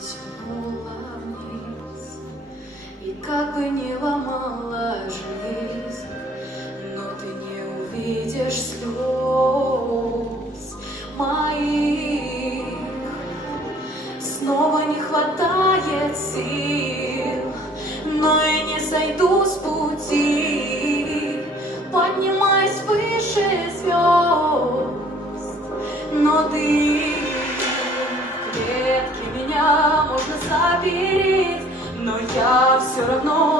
тянула вниз. И как бы ни ломала жизнь, но ты не увидишь слез моих. Снова не хватает сил, но и не сойду с пути, поднимаясь выше звезд. Но ты в клетке меня можно запереть, но я все равно